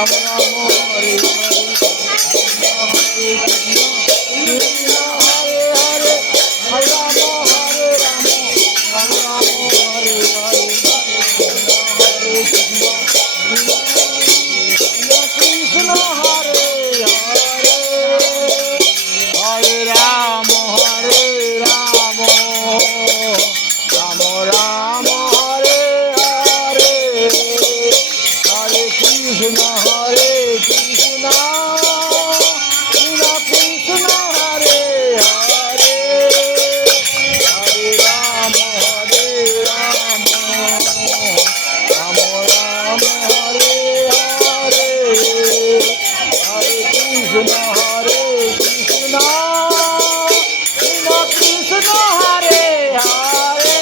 রাম রাম হরে হরে কৃষ্ণ হরে হরে হরে রাম হরে রাম রাম রাম হরে হরে হরে কৃষ্ণ কৃষ্ণ হরে হরে হরে রাম রাম রাম হরে হরে হরে কৃষ্ণ কৃষ্ণ কৃষ্ণ হরে হরে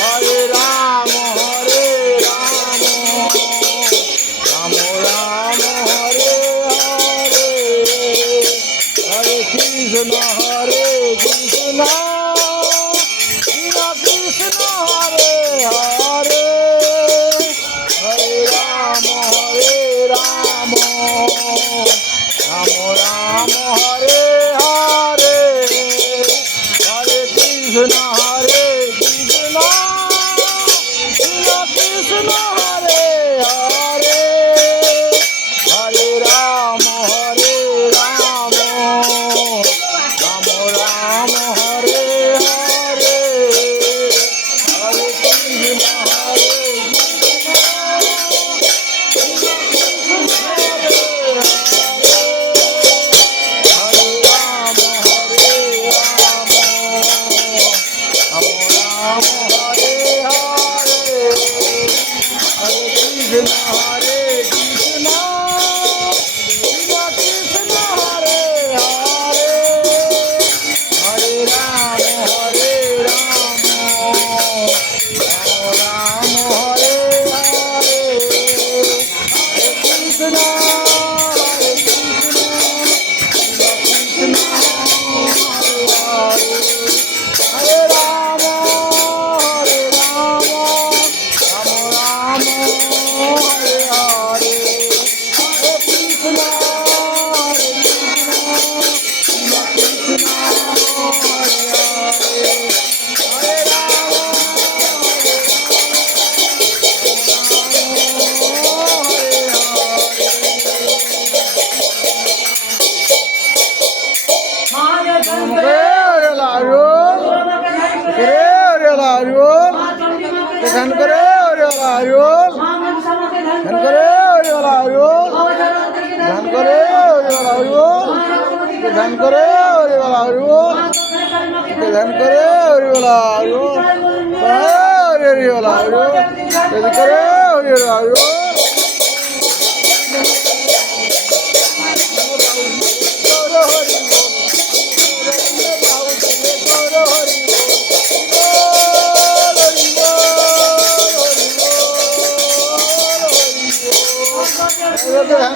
হরে রাম রাম রাম হরে হরে হরে কৃষ্ণ কৃষ্ণ কৃষ্ণ হরে হরে হরে রাম রাম রাম হরে হরে হরে কৃষ্ণ কৃষ্ণ কৃষ্ণ হরে হরে হরে রাম রাম রাম হরে হরে হরে কৃষ্ণ কৃষ্ণ কৃষ্ণ হরে হরে হরে রাম রাম রাম হরে হরে হরে কৃষ্ণ হরে কৃষ্ণ কৃষ্ণ হরে হরে হরে রাম রাম রাম হরে হরে কৃষ্ণ কৃষ্ণ হরে রাম রাম হরে হরে হরে কৃষ্ণ কৃষ্ণ হরে হরে হরে রাম ধ্যান করে ধ্যান করে ধ্যান করে ধ্যান করে ধ্যান করে ধ্যান